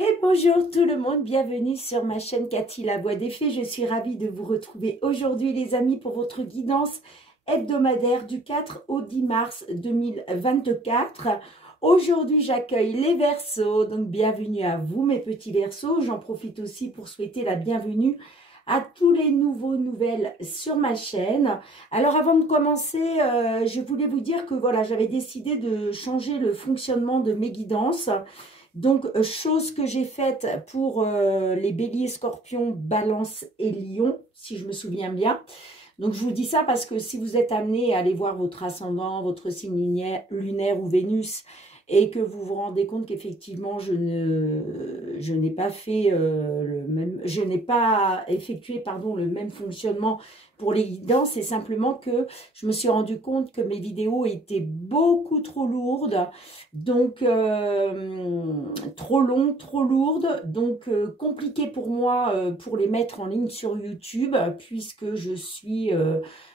Et bonjour tout le monde, bienvenue sur ma chaîne Cathy la Voix des Fées. Je suis ravie de vous retrouver aujourd'hui les amis pour votre guidance hebdomadaire du 4 au 10 mars 2024. Aujourd'hui j'accueille les Verseaux, donc bienvenue à vous mes petits Verseaux. J'en profite aussi pour souhaiter la bienvenue à tous les nouvelles sur ma chaîne. Alors avant de commencer, je voulais vous dire que voilà, j'avais décidé de changer le fonctionnement de mes guidances. Donc, chose que j'ai faite pour les béliers, scorpions, balance et lion, si je me souviens bien. Donc, je vous dis ça parce que si vous êtes amené à aller voir votre ascendant, votre signe lunaire ou Vénus, et que vous vous rendez compte qu'effectivement, je n'ai pas fait je n'ai pas effectué, pardon, le même fonctionnement pour les guidances, c'est simplement que je me suis rendu compte que mes vidéos étaient beaucoup trop lourdes, donc trop longues, trop lourdes, donc compliqué pour moi pour les mettre en ligne sur YouTube, puisque je suis,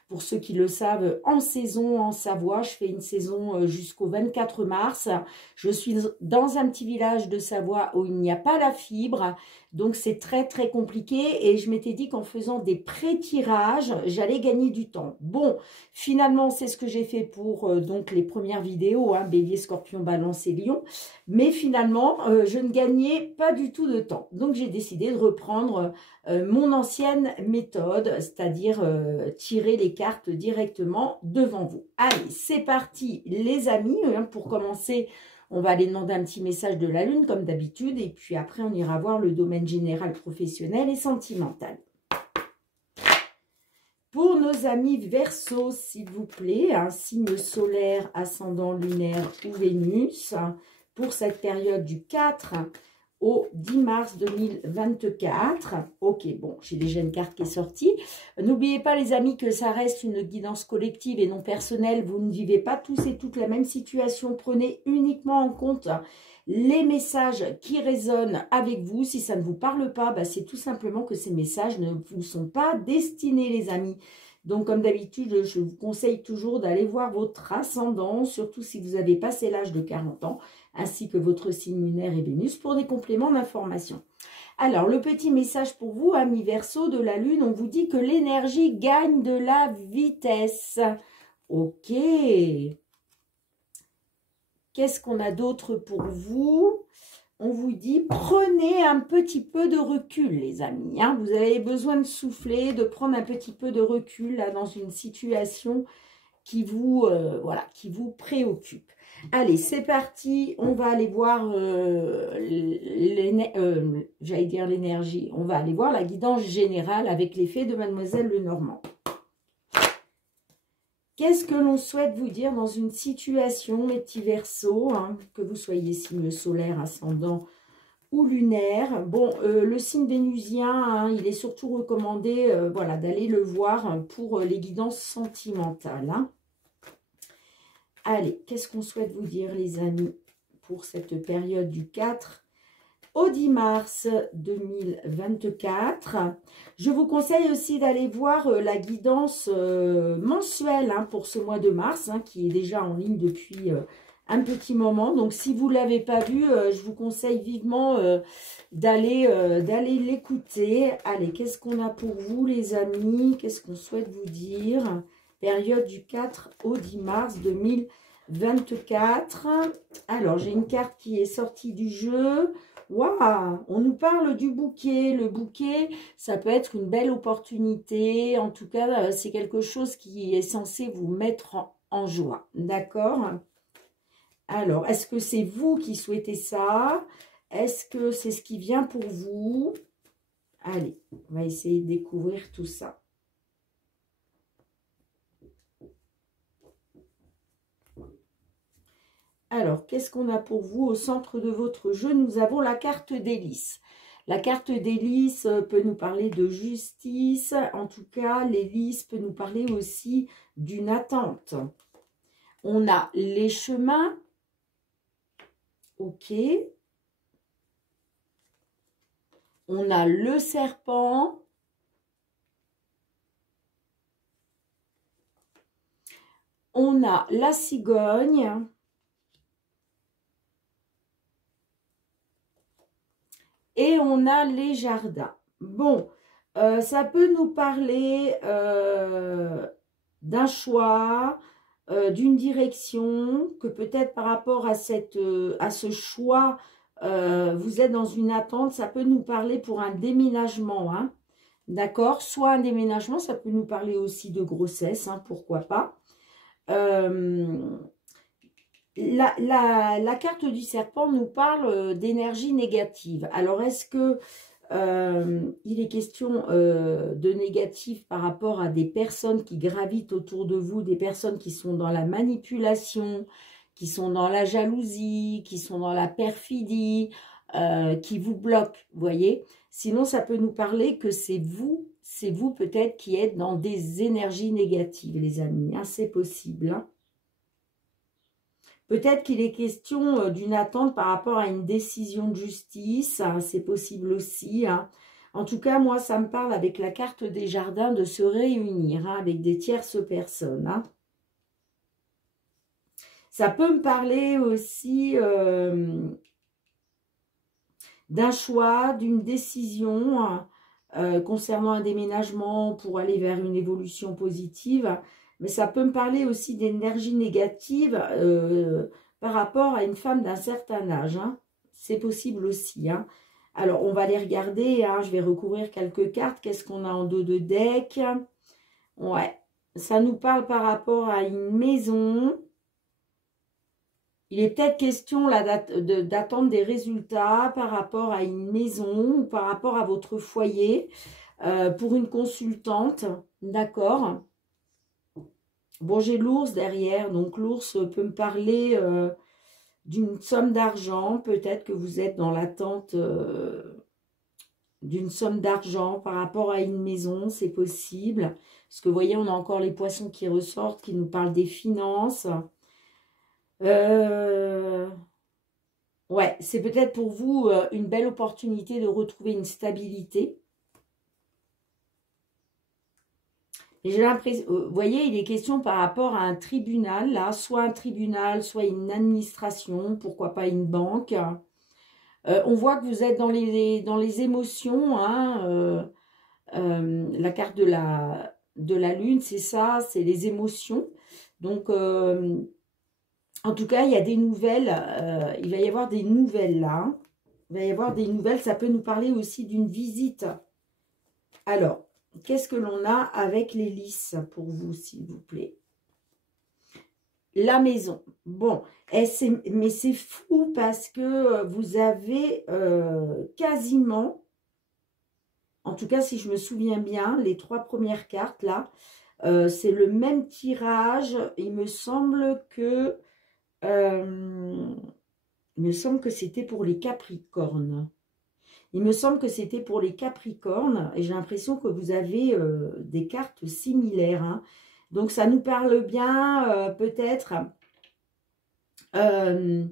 pour ceux qui le savent, en saison en Savoie. Je fais une saison jusqu'au 24 mars. Je suis dans un petit village de Savoie où il n'y a pas la fibre, donc c'est très très compliqué, et je m'étais dit qu'en faisant des pré-tirages, j'allais gagner du temps. Bon, finalement, c'est ce que j'ai fait pour donc les premières vidéos, hein, Bélier, Scorpion, Balance et Lion, mais finalement, je ne gagnais pas du tout de temps. Donc, j'ai décidé de reprendre mon ancienne méthode, c'est-à-dire tirer les cartes directement devant vous. Allez, c'est parti les amis, hein, pour commencer. On va aller demander un petit message de la Lune, comme d'habitude, et puis après, on ira voir le domaine général, professionnel et sentimental. Pour nos amis Verseaux, s'il vous plaît, un signe solaire, ascendant lunaire ou Vénus, pour cette période du 4 au 10 mars 2024. Ok, bon, j'ai déjà une carte qui est sortie. N'oubliez pas les amis que ça reste une guidance collective et non personnelle. Vous ne vivez pas tous et toutes la même situation. Prenez uniquement en compte les messages qui résonnent avec vous. Si ça ne vous parle pas, bah, c'est tout simplement que ces messages ne vous sont pas destinés les amis. Donc comme d'habitude, je vous conseille toujours d'aller voir votre ascendant, surtout si vous avez passé l'âge de 40 ans, ainsi que votre signe lunaire et Vénus, pour des compléments d'information. Alors, le petit message pour vous, amis Verseaux de la Lune, on vous dit que l'énergie gagne de la vitesse. Ok. Qu'est-ce qu'on a d'autre pour vous? On vous dit, prenez un petit peu de recul, les amis. Hein. Vous avez besoin de souffler, de prendre un petit peu de recul là, dans une situation qui vous, voilà, qui vous préoccupe. Allez, c'est parti. On va aller voir, j'allais dire l'énergie. On va aller voir la guidance générale avec l'effet de Mademoiselle Lenormand. Qu'est-ce que l'on souhaite vous dire dans une situation, mes petits Verseaux, hein, que vous soyez signe solaire, ascendant ou lunaire. Bon, le signe vénusien, hein, il est surtout recommandé voilà, d'aller le voir pour les guidances sentimentales. Hein. Allez, qu'est-ce qu'on souhaite vous dire, les amis, pour cette période du 4 au 10 mars 2024. Je vous conseille aussi d'aller voir la guidance mensuelle hein, pour ce mois de mars, hein, qui est déjà en ligne depuis un petit moment. Donc, si vous ne l'avez pas vu, je vous conseille vivement d'aller l'écouter. Allez, qu'est-ce qu'on a pour vous, les amis? Qu'est-ce qu'on souhaite vous dire? Période du 4 au 10 mars 2024. Alors, j'ai une carte qui est sortie du jeu. Waouh, on nous parle du bouquet. Le bouquet, ça peut être une belle opportunité. En tout cas, c'est quelque chose qui est censé vous mettre en joie. D'accord? Alors, est-ce que c'est vous qui souhaitez ça? Est-ce que c'est ce qui vient pour vous? Allez, on va essayer de découvrir tout ça. Alors, qu'est-ce qu'on a pour vous au centre de votre jeu? Nous avons la carte d'hélice. La carte d'hélice peut nous parler de justice. En tout cas, l'hélice peut nous parler aussi d'une attente. On a les chemins. Ok. On a le serpent. On a la cigogne. Et on a les jardins. Bon, ça peut nous parler d'un choix, d'une direction, que peut-être par rapport à, à ce choix, vous êtes dans une attente. Ça peut nous parler pour un déménagement, hein, d'accord? Soit un déménagement, ça peut nous parler aussi de grossesse, hein, pourquoi pas. La carte du serpent nous parle d'énergie négative. Alors, est-ce que il est question de négatif par rapport à des personnes qui gravitent autour de vous, des personnes qui sont dans la manipulation, qui sont dans la jalousie, qui sont dans la perfidie, qui vous bloquent, vous voyez? Sinon, ça peut nous parler que c'est vous peut-être qui êtes dans des énergies négatives, les amis, hein, c'est possible, hein. Peut-être qu'il est question d'une attente par rapport à une décision de justice, hein, c'est possible aussi, hein. En tout cas, moi, ça me parle avec la carte des jardins de se réunir, hein, avec des tierces personnes, hein. Ça peut me parler aussi d'un choix, d'une décision concernant un déménagement pour aller vers une évolution positive. Mais ça peut me parler aussi d'énergie négative par rapport à une femme d'un certain âge, hein. C'est possible aussi, hein. Alors, on va les regarder, hein. Je vais recouvrir quelques cartes. Qu'est-ce qu'on a en dos de deck? Ouais, ça nous parle par rapport à une maison. Il est peut-être question d'attendre des résultats par rapport à une maison ou par rapport à votre foyer pour une consultante, d'accord? Bon, j'ai l'ours derrière, donc l'ours peut me parler d'une somme d'argent. Peut-être que vous êtes dans l'attente d'une somme d'argent par rapport à une maison, c'est possible. Parce que vous voyez, on a encore les poissons qui ressortent, qui nous parlent des finances. Ouais, c'est peut-être pour vous une belle opportunité de retrouver une stabilité. Et j'ai l'impression, vous voyez, il est question par rapport à un tribunal, là, soit un tribunal, soit une administration, pourquoi pas une banque. On voit que vous êtes dans les émotions, hein, la carte de la lune, c'est ça, c'est les émotions. Donc, en tout cas, il y a des nouvelles, il va y avoir des nouvelles là, hein. Il va y avoir des nouvelles, ça peut nous parler aussi d'une visite. Alors, qu'est-ce que l'on a avec les lys pour vous, s'il vous plaît? La maison. Bon, mais c'est fou parce que vous avez quasiment, en tout cas si je me souviens bien, les 3 premières cartes là, c'est le même tirage. Il me semble que c'était pour les Capricornes. Il me semble que c'était pour les Capricornes. Et j'ai l'impression que vous avez des cartes similaires, hein. Donc, ça nous parle bien, peut-être. Peut-être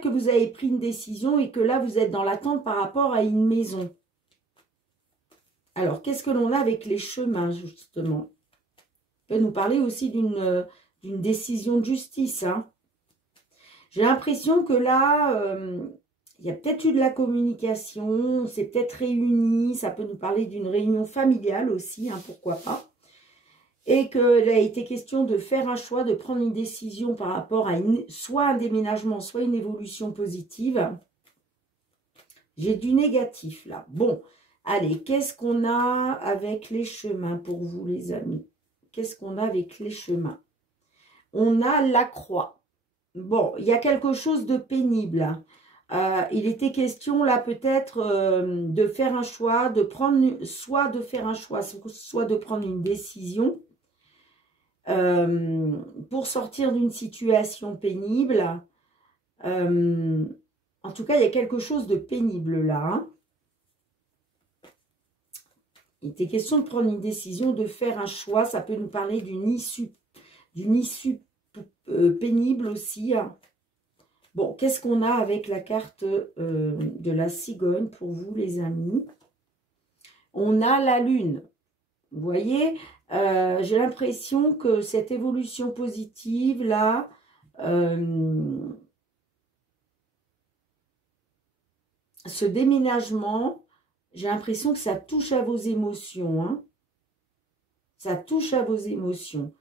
que vous avez pris une décision et que là, vous êtes dans l'attente par rapport à une maison. Alors, qu'est-ce que l'on a avec les chemins, justement? Ça peut nous parler aussi d'une décision de justice, hein. J'ai l'impression que là, il y a peut-être eu de la communication, on s'est peut-être réunis, ça peut nous parler d'une réunion familiale aussi, hein, pourquoi pas. Et qu'il a été question de faire un choix, de prendre une décision par rapport à soit un déménagement, soit une évolution positive. J'ai du négatif là. Bon, allez, qu'est-ce qu'on a avec les chemins pour vous les amis? Qu'est-ce qu'on a avec les chemins? On a la croix. Bon, il y a quelque chose de pénible. Il était question là peut-être de faire un choix, de prendre soit de faire un choix, soit de prendre une décision pour sortir d'une situation pénible. En tout cas, il y a quelque chose de pénible là, hein. Il était question de prendre une décision, de faire un choix. Ça peut nous parler d'une issue pénible aussi, hein. Bon, qu'est-ce qu'on a avec la carte de la cigogne pour vous, les amis? On a la lune. Vous voyez, j'ai l'impression que cette évolution positive, là, ce déménagement, j'ai l'impression que ça touche à vos émotions. Hein. Ça touche à vos émotions.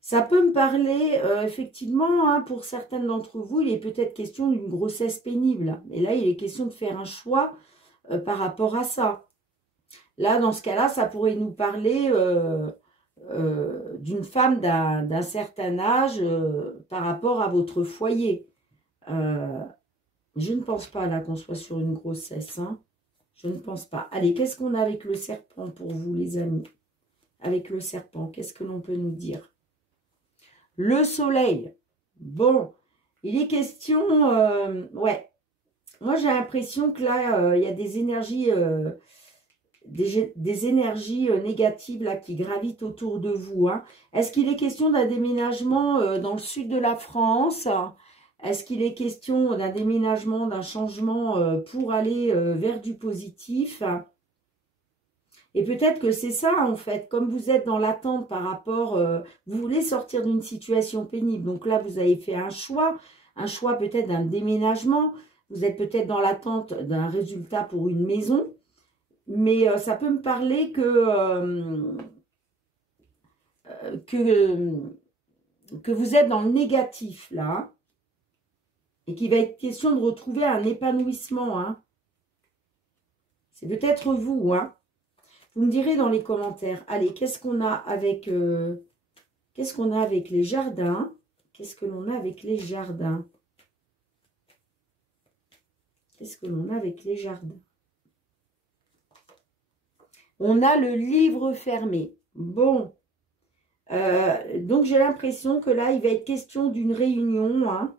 Ça peut me parler, effectivement, hein, pour certaines d'entre vous, il est peut-être question d'une grossesse pénible. Et là, il est question de faire un choix par rapport à ça. Là, dans ce cas-là, ça pourrait nous parler d'une femme d'un certain âge par rapport à votre foyer. Je ne pense pas là qu'on soit sur une grossesse. Hein. Je ne pense pas. Allez, qu'est-ce qu'on a avec le serpent pour vous, les amis? Avec le serpent, qu'est-ce que l'on peut nous dire? Le soleil. Bon, il est question... ouais. Moi, j'ai l'impression que là, il y a des énergies... des énergies négatives là, qui gravitent autour de vous. Hein. Est-ce qu'il est question d'un déménagement dans le sud de la France? Est-ce qu'il est question d'un déménagement, d'un changement pour aller vers du positif? Et peut-être que c'est ça, en fait, comme vous êtes dans l'attente par rapport... vous voulez sortir d'une situation pénible. Donc là, vous avez fait un choix peut-être d'un déménagement. Vous êtes peut-être dans l'attente d'un résultat pour une maison. Mais ça peut me parler que vous êtes dans le négatif, là. Et qu'il va être question de retrouver un épanouissement. Hein. C'est peut-être vous. Hein. Vous me direz dans les commentaires. Allez, qu'est-ce qu'on a avec les jardins? Qu'est-ce que l'on a avec les jardins? Qu'est-ce que l'on a avec les jardins? On a le livre fermé. Bon. Donc, j'ai l'impression que là, il va être question d'une réunion. Hein.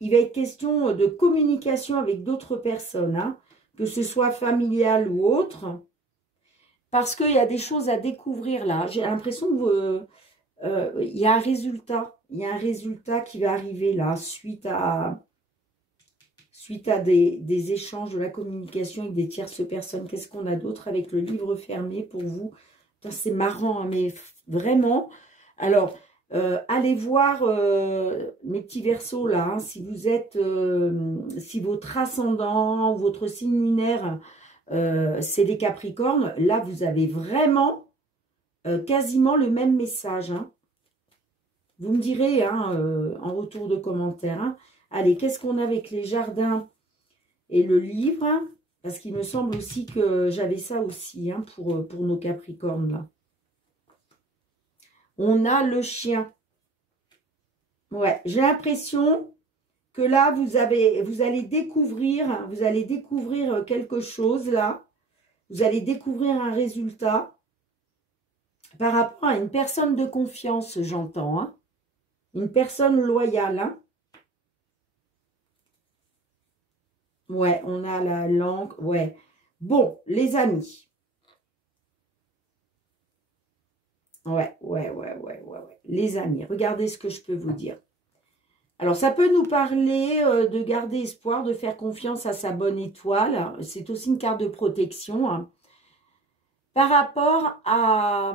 Il va être question de communication avec d'autres personnes. Hein, que ce soit familial ou autre. Parce qu'il y a des choses à découvrir là. J'ai l'impression que il y a un résultat. Il y a un résultat qui va arriver là suite à des échanges, de la communication avec des tierces personnes. Qu'est-ce qu'on a d'autre avec le livre fermé pour vous? C'est marrant, hein, mais vraiment. Alors, allez voir mes petits versos là. Hein, si vous êtes, si votre ascendant ou votre signe lunaire, c'est les Capricornes, là, vous avez vraiment quasiment le même message. Hein. Vous me direz hein, en retour de commentaires. Hein. Allez, qu'est-ce qu'on a avec les jardins et le livre? Parce qu'il me semble aussi que j'avais ça aussi hein, pour nos Capricornes. Là. On a le chien. Ouais, j'ai l'impression que là, vous allez découvrir quelque chose là. Vous allez découvrir un résultat par rapport à une personne de confiance, j'entends. Hein. Une personne loyale. Hein. Ouais, on a la langue. Ouais. Bon, les amis. Ouais. Les amis, regardez ce que je peux vous dire. Alors, ça peut nous parler de garder espoir, de faire confiance à sa bonne étoile. C'est aussi une carte de protection. Hein. Par rapport à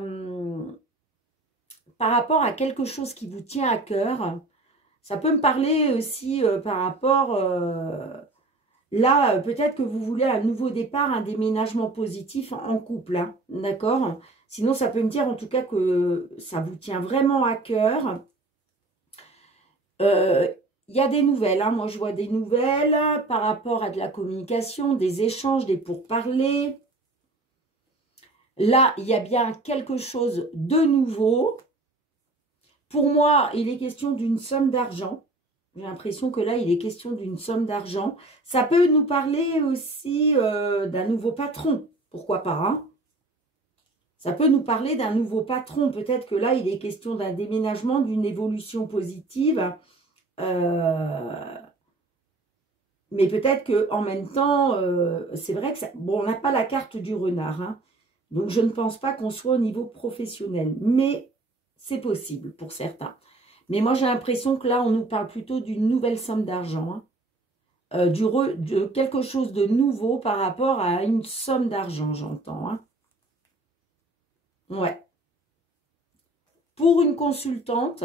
quelque chose qui vous tient à cœur, ça peut me parler aussi par rapport... là, peut-être que vous voulez un nouveau départ, un déménagement positif en couple. Hein, d'accord? Sinon, ça peut me dire en tout cas que ça vous tient vraiment à cœur. Il y a des nouvelles. Hein, moi, je vois des nouvelles par rapport à de la communication, des échanges, des pourparlers. Là, il y a bien quelque chose de nouveau. Pour moi, il est question d'une somme d'argent. J'ai l'impression que là, il est question d'une somme d'argent. Ça peut nous parler aussi d'un nouveau patron. Pourquoi pas, hein? Ça peut nous parler d'un nouveau patron. Peut-être que là, il est question d'un déménagement, d'une évolution positive. Mais peut-être qu'en même temps, c'est vrai que... Bon, on n'a pas la carte du renard. Hein, donc, je ne pense pas qu'on soit au niveau professionnel. Mais c'est possible pour certains. Mais moi, j'ai l'impression que là, on nous parle plutôt d'une nouvelle somme d'argent. Hein. De quelque chose de nouveau par rapport à une somme d'argent, j'entends. Hein. Ouais. Pour une consultante,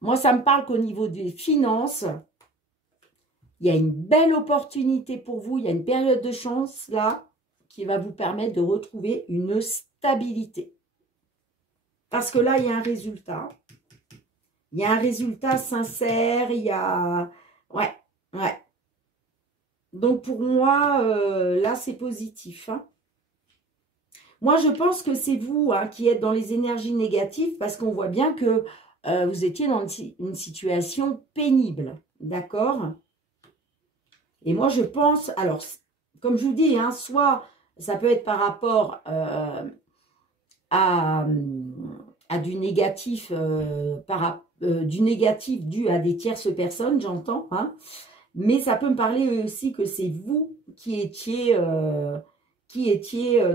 Moi, ça me parle qu'au niveau des finances, il y a une belle opportunité pour vous. Il y a une période de chance là qui va vous permettre de retrouver une stabilité. Parce que là, il y a un résultat. Il y a un résultat sincère. Il y a... Ouais, ouais. Donc, pour moi, là, c'est positif. Hein. Moi, je pense que c'est vous hein, qui êtes dans les énergies négatives parce qu'on voit bien que vous étiez dans une situation pénible. D'accord? Et moi, je pense... Alors, comme je vous dis, hein, soit ça peut être par rapport à du négatif, du négatif dû à des tierces personnes, j'entends, hein, mais ça peut me parler aussi que c'est vous qui étiez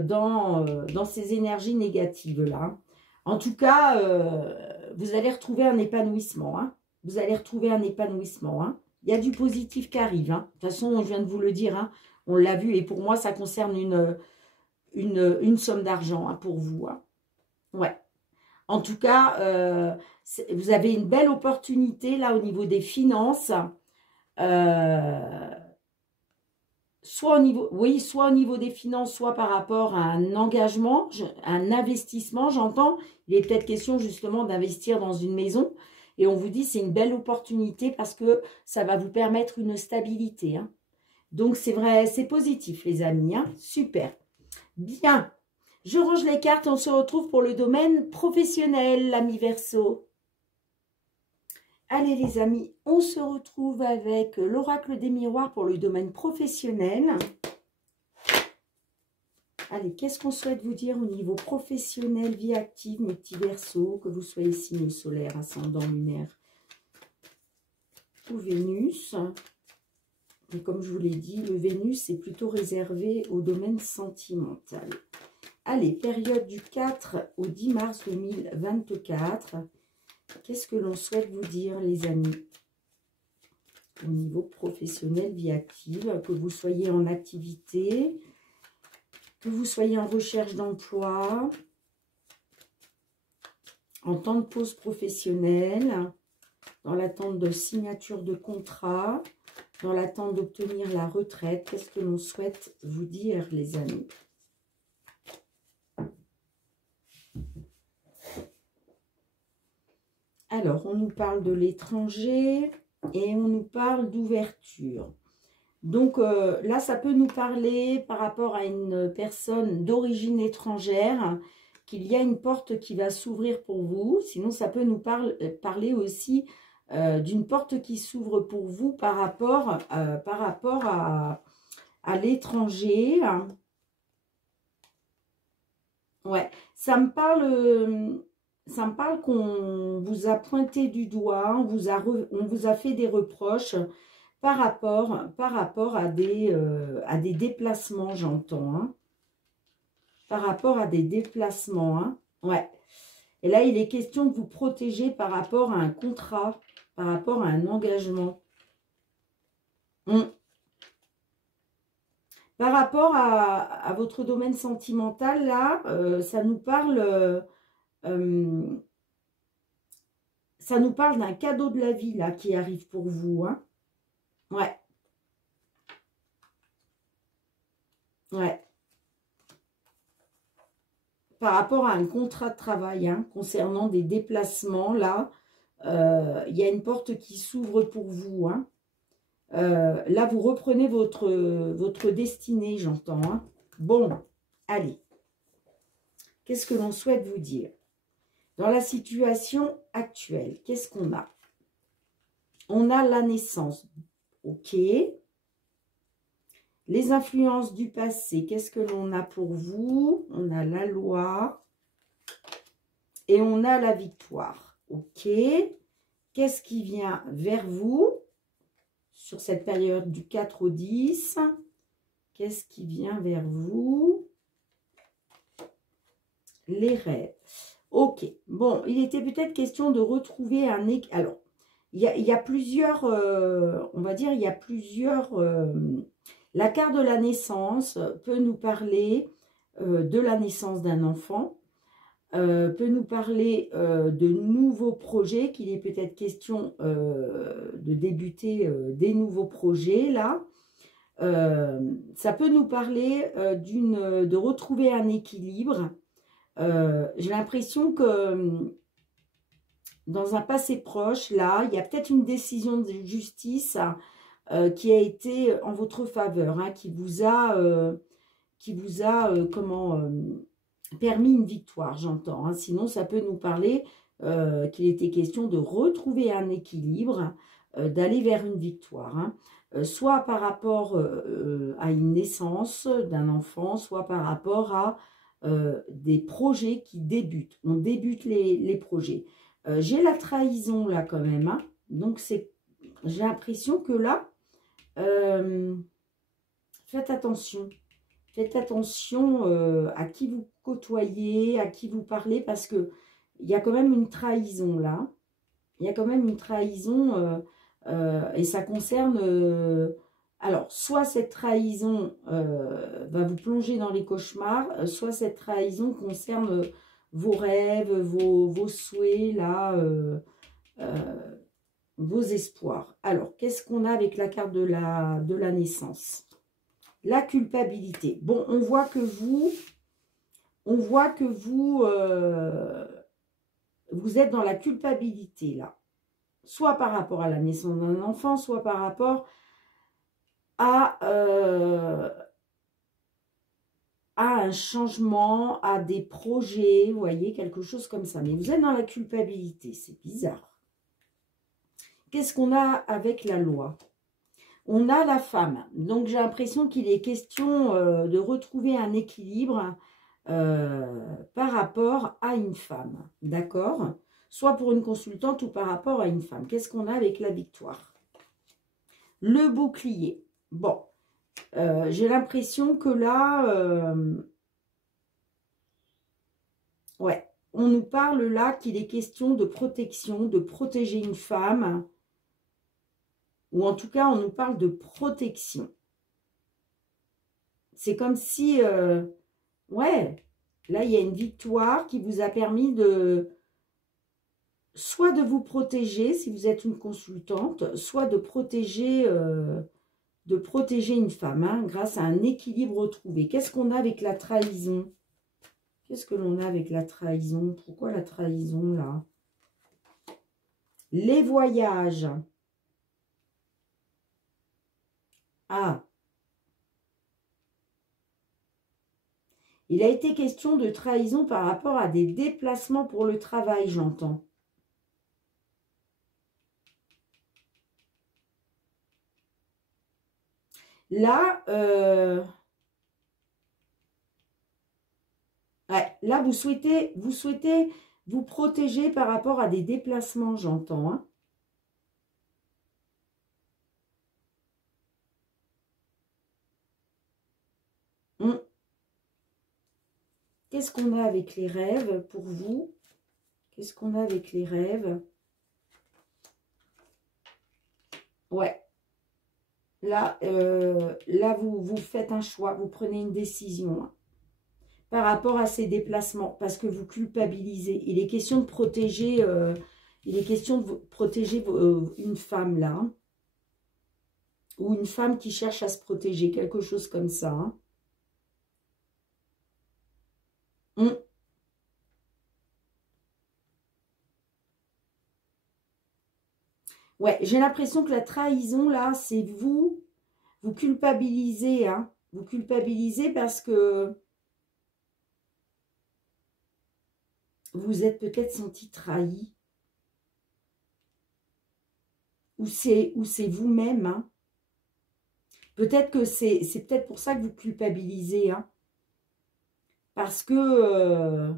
dans ces énergies négatives-là. En tout cas, vous allez retrouver un épanouissement. Hein. Vous allez retrouver un épanouissement. Hein. Il y a du positif qui arrive. Hein. De toute façon, je viens de vous le dire, hein, on l'a vu, et pour moi, ça concerne une somme d'argent hein, pour vous. Hein. Ouais. En tout cas, vous avez une belle opportunité là au niveau des finances. Soit au niveau des finances, soit par rapport à un engagement, un investissement, j'entends. Il est peut-être question justement d'investir dans une maison. Et on vous dit c'est une belle opportunité parce que ça va vous permettre une stabilité. Hein. Donc c'est vrai, c'est positif les amis. Hein. Super. Bien. Je range les cartes, on se retrouve pour le domaine professionnel, l'ami Verseau. Allez les amis, on se retrouve avec l'oracle des miroirs pour le domaine professionnel. Allez, qu'est-ce qu'on souhaite vous dire au niveau professionnel, vie active, mes petits Verseaux, que vous soyez signe solaire, ascendant, lunaire ou Vénus. Et comme je vous l'ai dit, le Vénus est plutôt réservé au domaine sentimental. Allez, période du 4 au 10 mars 2024. Qu'est-ce que l'on souhaite vous dire, les amis? Au niveau professionnel, vie active, que vous soyez en activité, que vous soyez en recherche d'emploi, en temps de pause professionnelle, dans l'attente de signature de contrat, dans l'attente d'obtenir la retraite. Qu'est-ce que l'on souhaite vous dire, les amis? Alors, on nous parle de l'étranger et on nous parle d'ouverture. Donc, là, ça peut nous parler par rapport à une personne d'origine étrangère, qu'il y a une porte qui va s'ouvrir pour vous. Sinon, ça peut nous parler aussi d'une porte qui s'ouvre pour vous par rapport à l'étranger. Ouais, ça me parle qu'on vous a pointé du doigt, on vous a fait des reproches par rapport à des déplacements, j'entends. Hein. Par rapport à des déplacements. Hein. Ouais. Et là, il est question de vous protéger par rapport à un contrat, par rapport à un engagement. Par rapport à votre domaine sentimental, là, ça nous parle d'un cadeau de la vie, là, qui arrive pour vous. Hein. Ouais. Ouais. Par rapport à un contrat de travail, hein, concernant des déplacements, là, il y a une porte qui s'ouvre pour vous. Hein. Là, vous reprenez votre destinée, j'entends. Hein. Bon, allez. Qu'est-ce que l'on souhaite vous dire? Dans la situation actuelle, qu'est-ce qu'on a? On a la naissance. Ok. Les influences du passé, qu'est-ce que l'on a pour vous? On a la loi et on a la victoire. Ok. Qu'est-ce qui vient vers vous sur cette période du 4 au 10? Qu'est-ce qui vient vers vous? Les rêves. Ok. Bon, il était peut-être question de retrouver un... Alors, il y a plusieurs... on va dire, il y a plusieurs... la carte de la naissance peut nous parler de la naissance d'un enfant. peut nous parler de nouveaux projets, qu'il est peut-être question de débuter des nouveaux projets là. Ça peut nous parler de retrouver un équilibre. J'ai l'impression que dans un passé proche, là, il y a peut-être une décision de justice qui a été en votre faveur, hein, qui vous a permis une victoire, j'entends. Hein. Sinon, ça peut nous parler qu'il était question de retrouver un équilibre, d'aller vers une victoire. Hein. Soit par rapport à une naissance d'un enfant, soit par rapport à des projets qui débutent. On débute les projets. J'ai la trahison là quand même. Hein. Donc, j'ai l'impression que là, faites attention. Faites attention à qui vous côtoyez, à qui vous parlez, parce que il y a quand même une trahison là. Il y a quand même une trahison et ça concerne... alors, soit cette trahison va vous plonger dans les cauchemars, soit cette trahison concerne vos rêves, vos souhaits, là, vos espoirs. Alors, qu'est-ce qu'on a avec la carte de la naissance ? La culpabilité. Bon, on voit que vous êtes dans la culpabilité, là. Soit par rapport à la naissance d'un enfant, soit par rapport à un changement, à des projets, vous voyez, quelque chose comme ça. Mais vous êtes dans la culpabilité, c'est bizarre. Qu'est-ce qu'on a avec la loi ? On a la femme, donc j'ai l'impression qu'il est question de retrouver un équilibre par rapport à une femme, d'accord? Soit pour une consultante ou par rapport à une femme. Qu'est-ce qu'on a avec la victoire? Le bouclier. Bon, j'ai l'impression que là, ouais, on nous parle là qu'il est question de protection, de protéger une femme. Ou en tout cas, on nous parle de protection. C'est comme si, ouais, là, il y a une victoire qui vous a permis soit de vous protéger, si vous êtes une consultante, soit de protéger une femme, hein, grâce à un équilibre retrouvé. Qu'est-ce qu'on a avec la trahison? Qu'est-ce que l'on a avec la trahison? Pourquoi la trahison, là? Les voyages. Ah. Il a été question de trahison par rapport à des déplacements pour le travail, j'entends. Là, ouais, là vous souhaitez vous protéger par rapport à des déplacements, j'entends. Hein. Qu'est-ce qu'on a avec les rêves pour vous? Qu'est-ce qu'on a avec les rêves? Ouais. Là, vous faites un choix, vous prenez une décision hein, par rapport à ces déplacements, parce que vous culpabilisez. Il est question de protéger, une femme là, hein, ou une femme qui cherche à se protéger, quelque chose comme ça. Hein. Ouais, j'ai l'impression que la trahison, là, c'est vous culpabilisez, hein. Vous culpabilisez parce que vous êtes peut-être senti trahi. Ou c'est vous-même, hein. Peut-être que c'est peut-être pour ça que vous culpabilisez, hein. Parce que...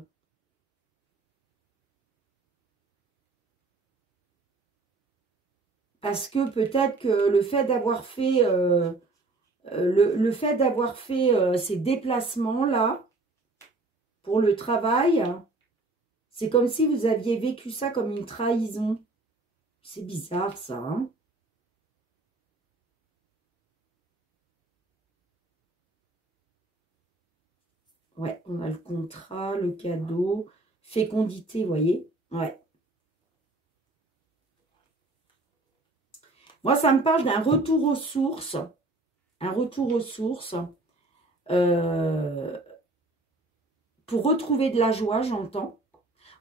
peut-être que le fait d'avoir fait... le fait d'avoir fait ces déplacements-là, pour le travail, c'est comme si vous aviez vécu ça comme une trahison. C'est bizarre, ça, hein. Ouais, on a le contrat, le cadeau, fécondité, vous voyez. Ouais. Moi, ça me parle d'un retour aux sources. Un retour aux sources. Pour retrouver de la joie, j'entends.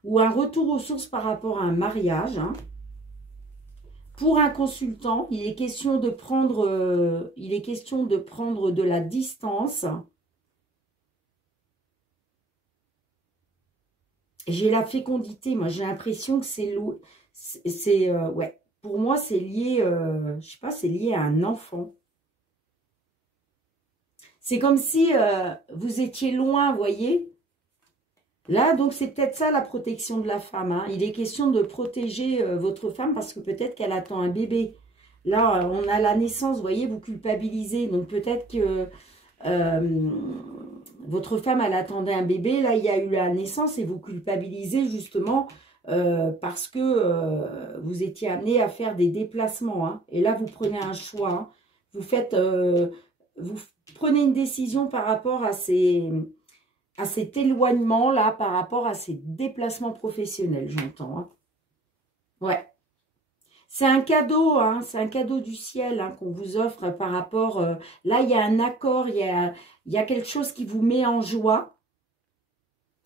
Ou un retour aux sources par rapport à un mariage. Hein. Pour un consultant, il est question de prendre de la distance. J'ai la fécondité. Moi, j'ai l'impression que c'est ouais. Pour moi, c'est lié, je sais pas, c'est lié à un enfant. C'est comme si vous étiez loin, vous voyez. Là, donc, c'est peut-être ça la protection de la femme. Hein. Il est question de protéger votre femme parce que peut-être qu'elle attend un bébé. Là, on a la naissance, vous voyez, vous culpabilisez. Donc, peut-être que votre femme, elle attendait un bébé. Là, il y a eu la naissance et vous culpabilisez justement parce que vous étiez amené à faire des déplacements. Hein. Et là, vous prenez un choix. Hein. Vous prenez une décision par rapport à cet éloignement-là, par rapport à ces déplacements professionnels, j'entends. Hein. Ouais. C'est un cadeau, hein, c'est un cadeau du ciel hein, qu'on vous offre par rapport... là, il y a un accord, il y a quelque chose qui vous met en joie.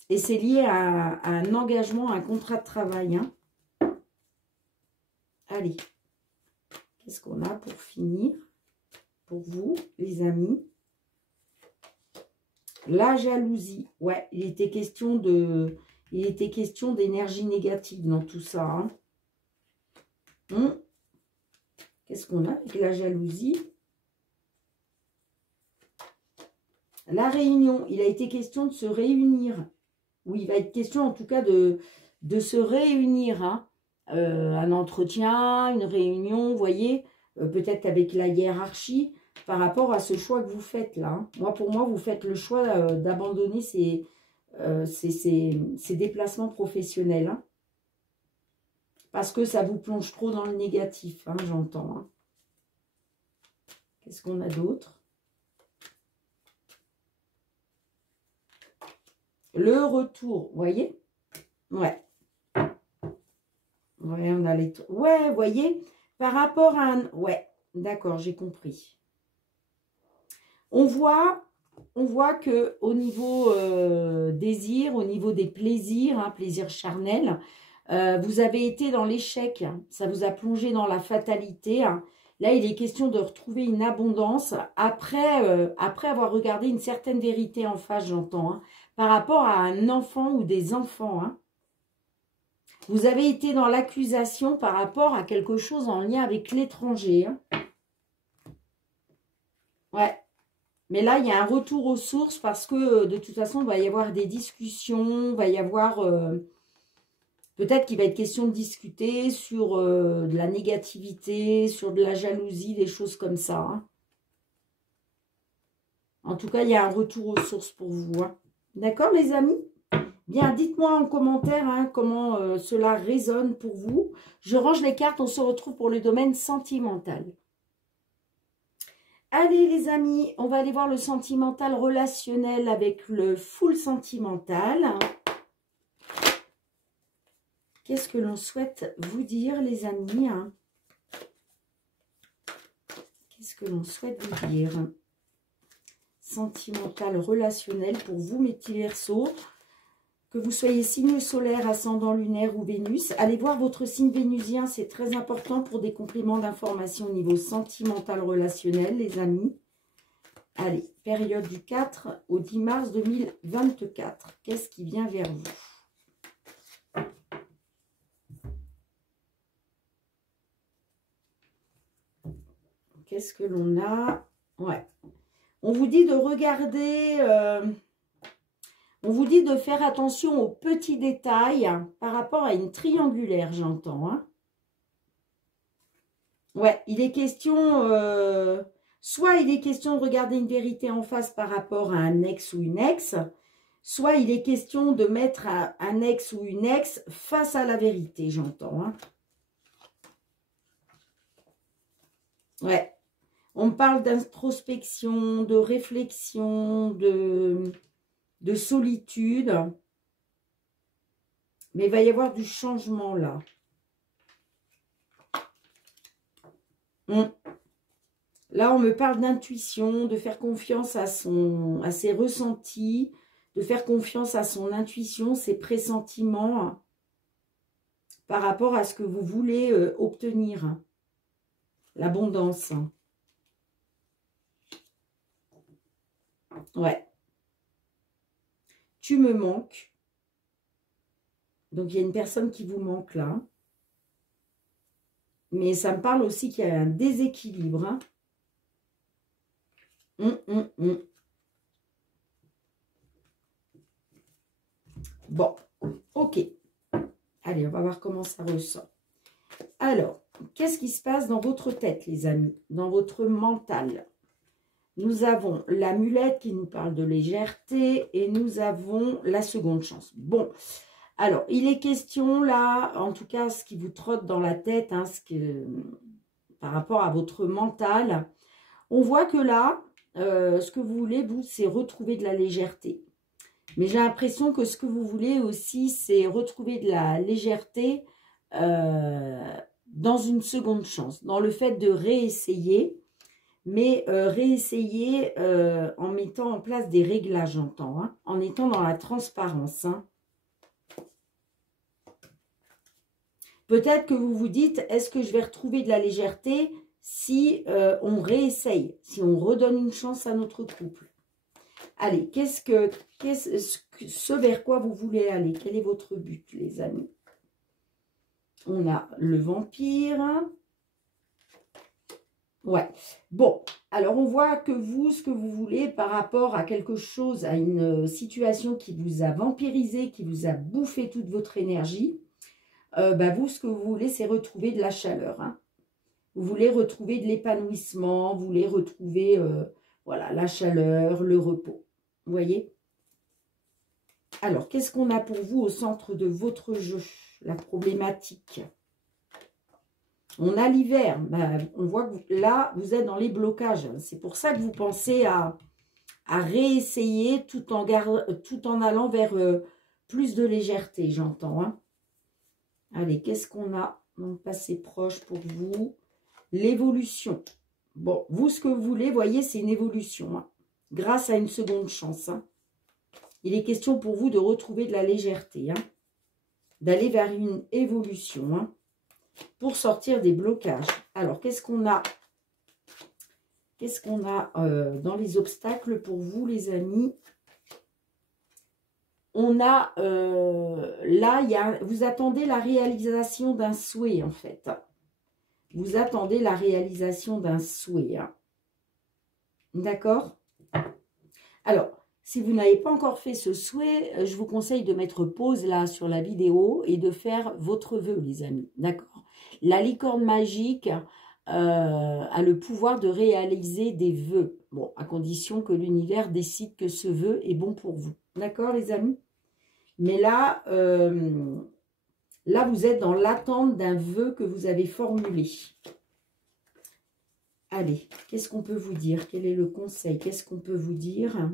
Et c'est lié à un engagement, à un contrat de travail. Hein. Allez. Qu'est-ce qu'on a pour finir? Pour vous, les amis. La jalousie. Ouais, il était question d'énergie négative dans tout ça. Hein. Qu'est-ce qu'on a avec la jalousie? La réunion. Il a été question de se réunir. Oui, il va être question en tout cas de se réunir. Hein. Un entretien, une réunion, vous voyez, peut-être avec la hiérarchie par rapport à ce choix que vous faites là. Hein. Pour moi, vous faites le choix d'abandonner ces déplacements professionnels. Hein. Parce que ça vous plonge trop dans le négatif, hein, j'entends. Hein. Qu'est-ce qu'on a d'autre? Le retour, vous voyez? Ouais. Ouais, on a les... Ouais, vous voyez? Par rapport à un... Ouais, d'accord, j'ai compris. On voit que au niveau désir, au niveau des plaisirs, hein, plaisirs charnels, vous avez été dans l'échec. Hein, ça vous a plongé dans la fatalité. Hein. Là, il est question de retrouver une abondance après avoir regardé une certaine vérité en face, j'entends, hein, par rapport à un enfant ou des enfants. Hein. Vous avez été dans l'accusation par rapport à quelque chose en lien avec l'étranger. Hein. Ouais. Mais là, il y a un retour aux sources parce que de toute façon, il va y avoir des discussions, il va y avoir... peut-être qu'il va être question de discuter sur de la négativité, sur de la jalousie, des choses comme ça. Hein. En tout cas, il y a un retour aux sources pour vous. Hein. D'accord, les amis? Bien, dites-moi en commentaire hein, comment cela résonne pour vous. Je range les cartes, on se retrouve pour le domaine sentimental. Allez les amis, on va aller voir le sentimental relationnel avec le full sentimental. Qu'est-ce que l'on souhaite vous dire les amis? Qu'est-ce que l'on souhaite vous dire? Sentimental relationnel pour vous mes petits Verseaux. Que vous soyez signe solaire, ascendant lunaire ou Vénus. Allez voir votre signe vénusien, c'est très important pour des compléments d'information au niveau sentimental relationnel, les amis. Allez, période du 4 au 10 mars 2024. Qu'est-ce qui vient vers vous? Qu'est-ce que l'on a? Ouais. On vous dit de regarder... on vous dit de faire attention aux petits détails par rapport à une triangulaire, j'entends. Hein. Ouais, il est question... soit il est question de regarder une vérité en face par rapport à un ex ou une ex, soit il est question de mettre un ex ou une ex face à la vérité, j'entends. Hein. Ouais. On me parle d'introspection, de réflexion, de solitude. Mais il va y avoir du changement là. Là, on me parle d'intuition, de faire confiance à ses ressentis, de faire confiance à son intuition, ses pressentiments par rapport à ce que vous voulez obtenir. L'abondance. Ouais. Tu me manques. Donc, il y a une personne qui vous manque là. Mais ça me parle aussi qu'il y a un déséquilibre. Hein. Bon, ok. Allez, on va voir comment ça ressort. Alors, qu'est-ce qui se passe dans votre tête, les amis? Dans votre mental? Nous avons l'amulette qui nous parle de légèreté et nous avons la seconde chance. Bon, alors, il est question là, en tout cas, ce qui vous trotte dans la tête, hein, par rapport à votre mental, on voit que là, ce que vous voulez, vous, c'est retrouver de la légèreté. Mais j'ai l'impression que ce que vous voulez aussi, c'est retrouver de la légèreté dans une seconde chance, dans le fait de réessayer, mais réessayer en mettant en place des réglages, j'entends, hein, en étant dans la transparence. Hein. Peut-être que vous vous dites, est-ce que je vais retrouver de la légèreté si on réessaye, si on redonne une chance à notre couple? Allez, ce vers quoi vous voulez aller? Quel est votre but, les amis? On a le vampire. Ouais. Bon, alors on voit que vous, ce que vous voulez par rapport à quelque chose, à une situation qui vous a vampirisé, qui vous a bouffé toute votre énergie, vous, ce que vous voulez, c'est retrouver de la chaleur. Hein. Vous voulez retrouver de l'épanouissement, vous voulez retrouver voilà, la chaleur, le repos. Vous voyez? Alors, qu'est-ce qu'on a pour vous au centre de votre jeu? La problématique. On a l'hiver. On voit que là, vous êtes dans les blocages. C'est pour ça que vous pensez à réessayer tout en allant vers plus de légèreté, j'entends. Hein. Allez, qu'est-ce qu'on a dans le passé proche pour vous? L'évolution. Bon, vous, ce que vous voulez, voyez, c'est une évolution. Hein, grâce à une seconde chance. Hein. Il est question pour vous de retrouver de la légèreté. Hein, d'aller vers une évolution. Hein, pour sortir des blocages. Alors, qu'est-ce qu'on a? Qu'est-ce qu'on a dans les obstacles pour vous, les amis? On a, là, vous attendez la réalisation d'un souhait, en fait. Vous attendez la réalisation d'un souhait. Hein. D'accord? Alors, si vous n'avez pas encore fait ce souhait, je vous conseille de mettre pause là sur la vidéo et de faire votre vœu, les amis. D'accord? La licorne magique a le pouvoir de réaliser des vœux. Bon, à condition que l'univers décide que ce vœu est bon pour vous. D'accord, les amis? Mais là, là, vous êtes dans l'attente d'un vœu que vous avez formulé. Allez, qu'est-ce qu'on peut vous dire? Quel est le conseil? Qu'est-ce qu'on peut vous dire?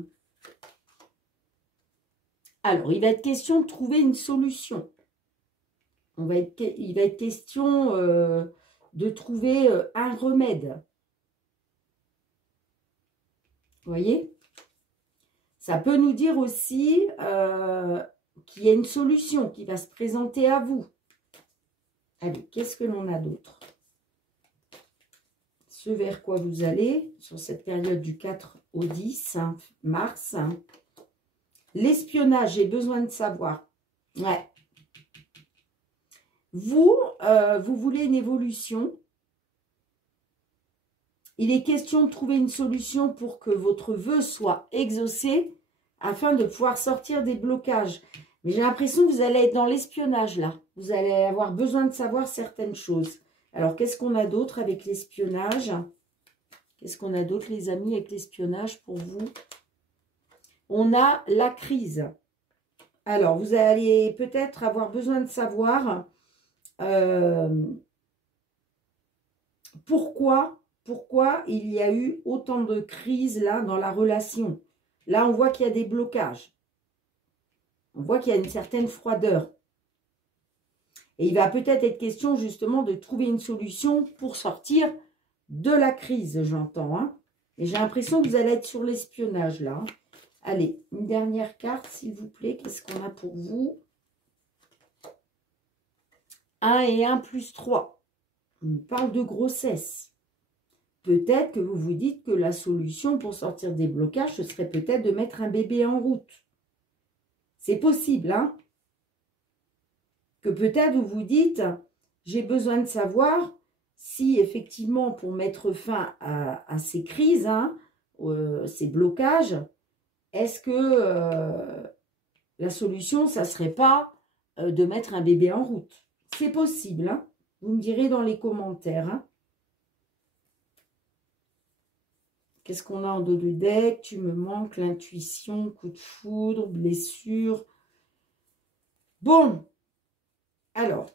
Alors, il va être question de trouver une solution. Il va être question de trouver un remède. Vous voyez? Ça peut nous dire aussi qu'il y a une solution qui va se présenter à vous. Allez, qu'est-ce que l'on a d'autre? Ce vers quoi vous allez sur cette période du 4 au 10 mars. L'espionnage, j'ai besoin de savoir. Ouais. Vous, vous voulez une évolution. Il est question de trouver une solution pour que votre vœu soit exaucé afin de pouvoir sortir des blocages. Mais j'ai l'impression que vous allez être dans l'espionnage là. Vous allez avoir besoin de savoir certaines choses. Alors, qu'est-ce qu'on a d'autre avec l'espionnage? Qu'est-ce qu'on a d'autre, les amis, avec l'espionnage pour vous? On a la crise. Alors, vous allez peut-être avoir besoin de savoir pourquoi il y a eu autant de crises là dans la relation. Là, on voit qu'il y a des blocages. On voit qu'il y a une certaine froideur. Et il va peut-être être question justement de trouver une solution pour sortir de la crise, j'entends. Hein. Et j'ai l'impression que vous allez être sur l'espionnage là. Hein. Allez, une dernière carte, s'il vous plaît. Qu'est-ce qu'on a pour vous? 1 et 1 plus 3. On parle de grossesse. Peut-être que vous vous dites que la solution pour sortir des blocages, ce serait peut-être de mettre un bébé en route. C'est possible, hein? Que peut-être vous vous dites, j'ai besoin de savoir si effectivement pour mettre fin à ces crises, hein, ces blocages, est-ce que la solution, ça ne serait pas de mettre un bébé en route? C'est possible, hein? Vous me direz dans les commentaires. Hein? Qu'est-ce qu'on a en dos de deck? Tu me manques, l'intuition, coup de foudre, blessure. Bon, alors,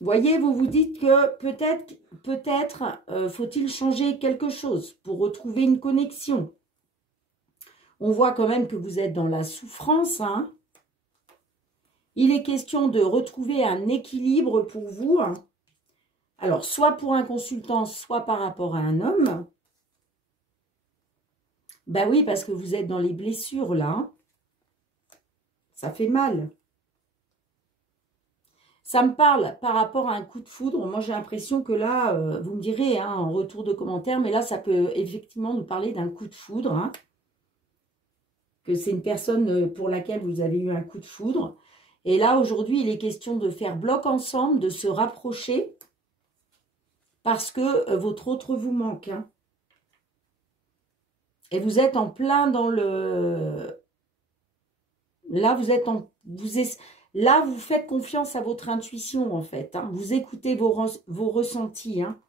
voyez, vous vous dites que peut-être faut-il changer quelque chose pour retrouver une connexion. On voit quand même que vous êtes dans la souffrance. Hein. Il est question de retrouver un équilibre pour vous. Hein. Alors, soit pour un consultant, soit par rapport à un homme. Ben oui, parce que vous êtes dans les blessures là. Hein. Ça fait mal. Ça me parle par rapport à un coup de foudre. Moi, j'ai l'impression que là, vous me direz hein, en retour de commentaire, mais là, ça peut effectivement nous parler d'un coup de foudre. Hein, que c'est une personne pour laquelle vous avez eu un coup de foudre. Et là, aujourd'hui, il est question de faire bloc ensemble, de se rapprocher, parce que votre autre vous manque. Hein. Et vous êtes en plein dans le... Là, Là, vous faites confiance à votre intuition, en fait. Hein. Vous écoutez vos ressentis. Hein.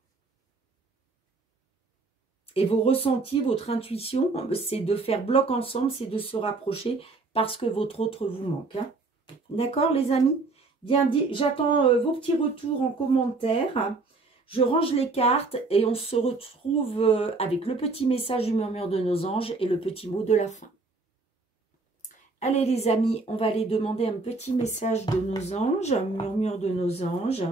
Et vos ressentis, votre intuition, c'est de faire bloc ensemble, c'est de se rapprocher parce que votre autre vous manque. Hein. D'accord, les amis? Bien dit. J'attends vos petits retours en commentaire. Je range les cartes et on se retrouve avec le petit message du murmure de nos anges et le petit mot de la fin. Allez les amis, on va aller demander un petit message de nos anges, un murmure de nos anges.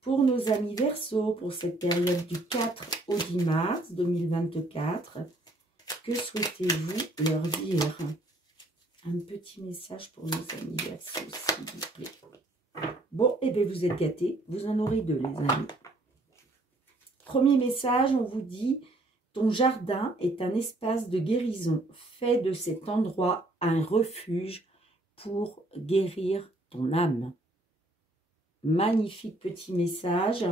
Pour nos amis Verseaux, pour cette période du 4 au 10 mars 2024, que souhaitez-vous leur dire? Un petit message pour nos amis Verseaux, s'il vous plaît. Bon, et bien vous êtes gâtés, vous en aurez deux les amis. Premier message, on vous dit... Ton jardin est un espace de guérison. Fais de cet endroit un refuge pour guérir ton âme. Magnifique petit message.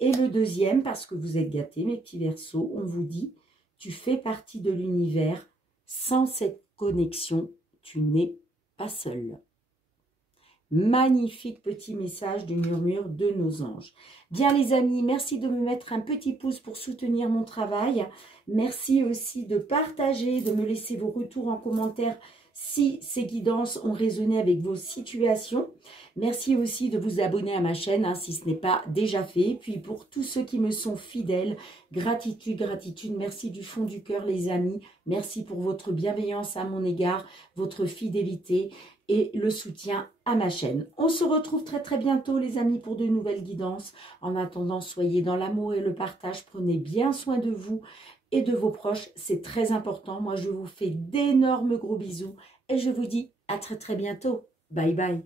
Et le deuxième, parce que vous êtes gâtés, mes petits Verseaux, on vous dit, tu fais partie de l'univers. Sans cette connexion, tu n'es pas seul. Magnifique petit message du murmure de nos anges. Bien les amis, merci de me mettre un petit pouce pour soutenir mon travail. Merci aussi de partager, de me laisser vos retours en commentaire si ces guidances ont résonné avec vos situations. Merci aussi de vous abonner à ma chaîne hein, si ce n'est pas déjà fait. Puis pour tous ceux qui me sont fidèles, gratitude, gratitude. Merci du fond du cœur les amis. Merci pour votre bienveillance à mon égard, votre fidélité et le soutien à ma chaîne. On se retrouve très très bientôt les amis pour de nouvelles guidances. En attendant, soyez dans l'amour et le partage. Prenez bien soin de vous et de vos proches. C'est très important. Moi, je vous fais d'énormes gros bisous et je vous dis à très très bientôt. Bye bye.